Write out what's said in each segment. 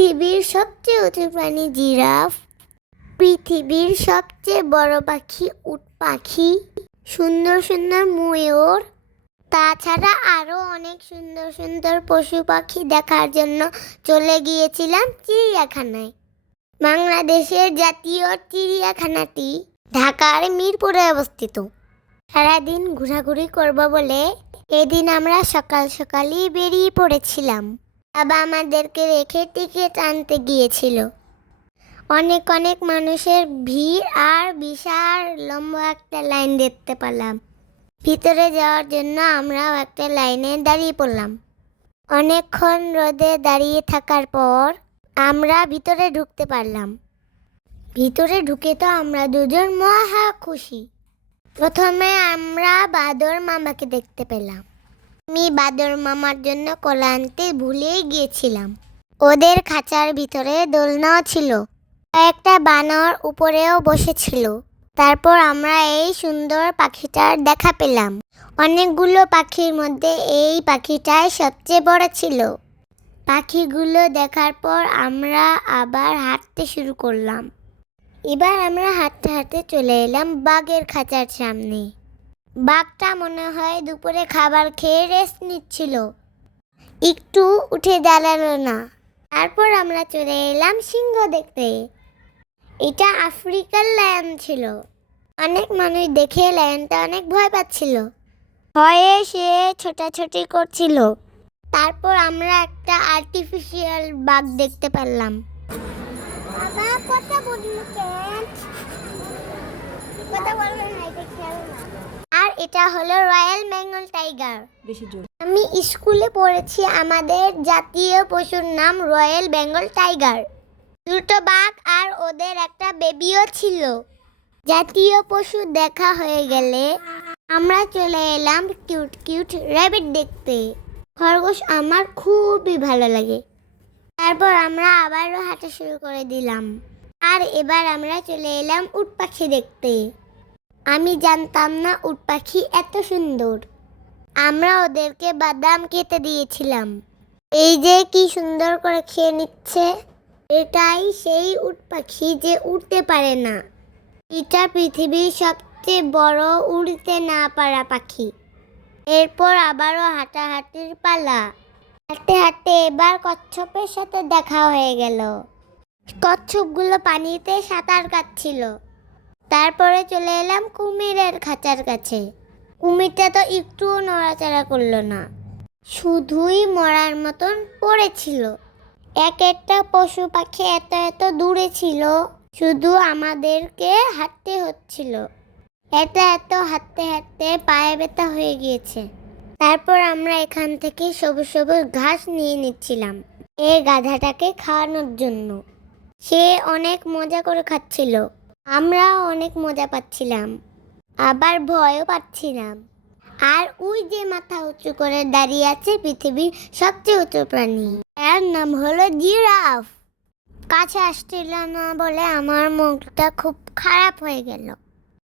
পৃথিবীর সবচেয়ে উঁচু প্রাণী জিরাফ, পৃথিবীর সবচেয়ে বড় পাখি উট পাখি, সুন্দর সুন্দর ময়ূর, তাছাড়া আরও অনেক সুন্দর সুন্দর পশু পাখি দেখার জন্য চলে গিয়েছিলাম চিড়িয়াখানায়। বাংলাদেশের জাতীয় চিড়িয়াখানাটি ঢাকার মিরপুরে অবস্থিত। সারাদিন ঘোরাঘুরি করব বলে এদিন আমরা সকাল সকালই বেরিয়ে পড়েছিলাম। বাবা আমাদেরকে রেখে টিকিট আনতে গিয়েছিল। অনেক অনেক মানুষের ভিড় আর বিশাল লম্বা একটা লাইন দেখতে পেলাম। ভিতরে যাওয়ার জন্য আমরাও একটা লাইনে দাঁড়িয়ে পড়লাম। অনেকক্ষণ রোদে দাঁড়িয়ে থাকার পর আমরা ভিতরে ঢুকতে পারলাম। ভিতরে ঢুকে তো আমরা দুজন মহা খুশি। প্রথমে আমরা বাদর মামাকে দেখতে পেলাম। আমি বাদর মামার জন্য কলা আনতে ভুলেই গিয়েছিলাম। ওদের খাঁচার ভিতরে দোলনাও ছিল, একটা বানর উপরেও বসেছিল। তারপর আমরা এই সুন্দর পাখিটার দেখা পেলাম। অনেকগুলো পাখির মধ্যে এই পাখিটাই সবচেয়ে বড় ছিল। পাখিগুলো দেখার পর আমরা আবার হাঁটতে শুরু করলাম। এবার আমরা হাঁটতে হাঁটতে চলে এলাম বাঘের খাঁচার সামনে। বাঘটা মনে হয় দুপুরে খাবার খেয়ে রেস্ট নিচ্ছিল, একটু উঠে দাঁড়ালো না। তারপর আমরা চলে এলাম সিংহ দেখতে। এটা আফ্রিকার লায়ন ছিল। অনেক মানুষ দেখে লায়নটা অনেক ভয় পাচ্ছিল, ভয়ে সে ছোটাছুটি করছিল। তারপর আমরা একটা আর্টিফিশিয়াল বাঘ দেখতে পেলাম। আর এটা হলো রয়্যাল বেঙ্গল টাইগার। আমি স্কুলে পড়েছি, আমাদের জাতীয় পশুর নাম রয়্যাল বেঙ্গল টাইগার। দুটো বাঘ আর ওদের একটা বেবিও ছিল। জাতীয় পশু দেখা হয়ে গেলে আমরা চলে এলাম কিউট কিউট র্যাবিট দেখতে। খরগোশ আমার খুবই ভালো লাগে। তারপর আমরা আবারও হাঁটা শুরু করে দিলাম। আর এবার আমরা চলে এলাম উট পাখি দেখতে। আমি জানতাম না উট পাখি এত সুন্দর। আমরা ওদেরকে বাদাম খেতে দিয়েছিলাম। এই যে কি সুন্দর করে খেয়ে নিচ্ছে। এটাই সেই উট পাখি যে উড়তে পারে না। এটা পৃথিবীর সবচেয়ে বড় উড়তে না পারা পাখি। এরপর আবারও হাঁটাহাঁটির পালা। হাঁটতে হাঁটতে এবার কচ্ছপের সাথে দেখা হয়ে গেল। কচ্ছপগুলো পানিতে সাঁতার কাটছিল। তারপরে চলে এলাম কুমিরের খাঁচার কাছে। কুমিরটা তো একটুও নড়াচড়া করলো না, শুধুই মরার মতন পড়েছিল। এক একটা পশু পাখি এত এত দূরে ছিল, শুধু আমাদেরকে হাঁটতে হচ্ছিল। এত এত হাঁটতে হাঁটতে পায়ে ব্যথা হয়ে গিয়েছে। তারপর আমরা এখান থেকে সবুজ সবুজ ঘাস নিয়ে নিচ্ছিলাম এই গাধাটাকে খাওয়ানোর জন্য। সে অনেক মজা করে খাচ্ছিল, আমরাও অনেক মজা পাচ্ছিলাম, আবার ভয়ও পাচ্ছিলাম। আর ওই যে মাথা উঁচু করে দাঁড়িয়ে আছে পৃথিবীর সবচেয়ে উঁচু প্রাণী, তার নাম হলো জিরাফ। কাছে আসছিল না বলে আমার মুখটা খুব খারাপ হয়ে গেল।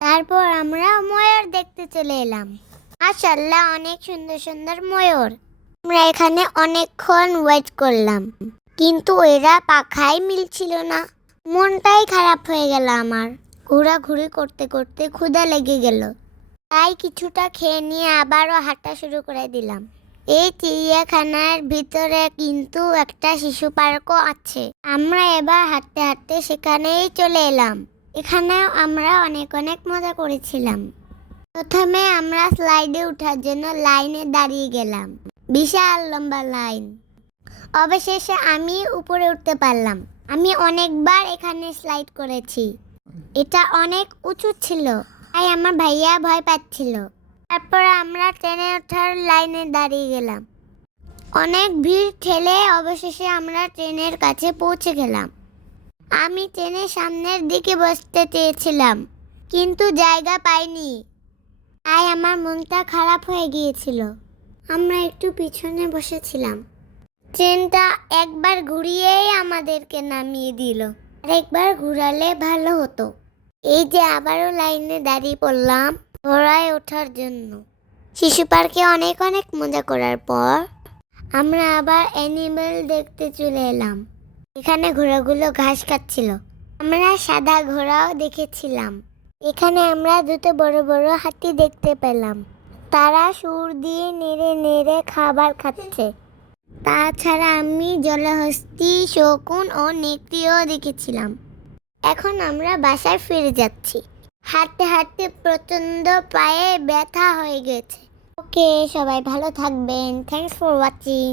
তারপর আমরা ময়ূর দেখতে চলে এলাম। মাশাআল্লাহ, অনেক সুন্দর সুন্দর ময়ূর। আমরা এখানে অনেকক্ষণ ওয়েট করলাম, কিন্তু এরা পাখাই মিলছিল না। মনটাই খারাপ হয়ে গেল আমার। ঘোরাঘুরি করতে করতে ক্ষুধা লেগে গেল, তাই কিছুটা খেয়ে নিয়ে আবারও হাঁটা শুরু করে দিলাম। এই চিড়িয়াখানার ভিতরে কিন্তু একটা শিশু পার্কও আছে। আমরা এবার হাঁটতে হাঁটতে সেখানেই চলে এলাম। এখানেও আমরা অনেক অনেক মজা করেছিলাম। প্রথমে আমরা স্লাইডে ওঠার জন্য লাইনে দাঁড়িয়ে গেলাম, বিশাল লম্বা লাইন। অবশেষে আমি উপরে উঠতে পারলাম। আমি অনেকবার এখানে স্লাইড করেছি, এটা অনেক উঁচু ছিল, তাই আমার ভাইয়া ভয় পাচ্ছিল। তারপর আমরা ট্রেনে ওঠার লাইনে দাঁড়িয়ে গেলাম। অনেক ভিড় ঠেলে অবশেষে আমরা ট্রেনের কাছে পৌঁছে গেলাম। আমি ট্রেনের সামনের দিকে বসতে চেয়েছিলাম, কিন্তু জায়গা পাইনি, তাই আমার মনটা খারাপ হয়ে গিয়েছিল। আমরা একটু পিছনে বসেছিলাম। ট্রেনটা একবার ঘুরিয়েই আমাদেরকে নামিয়ে দিল। আরেকবার ঘুরালে ভালো হতো। এই যে আবারও লাইনে দাঁড়িয়ে পড়লাম ঘোড়ায় ওঠার জন্য। শিশু পার্কে অনেক অনেক মজা করার পর আমরা আবার অ্যানিমেল দেখতে চলে এলাম। এখানে ঘোড়াগুলো ঘাস খাচ্ছিল। আমরা সাদা ঘোড়াও দেখেছিলাম। এখানে আমরা দুটো বড় বড় হাতি দেখতে পেলাম। তারা সুর দিয়ে নেড়ে নেড়ে খাবার খাচ্ছে। তাছাড়া আমি জলহস্তী, শকুন ও নেকড়েও দেখেছিলাম। এখন আমরা বাসায় ফিরে যাচ্ছি। হাঁটতে হাঁটতে প্রচন্ড পায়ে ব্যথা হয়ে গেছে। ওকে, সবাই ভালো থাকবেন। Thanks for watching.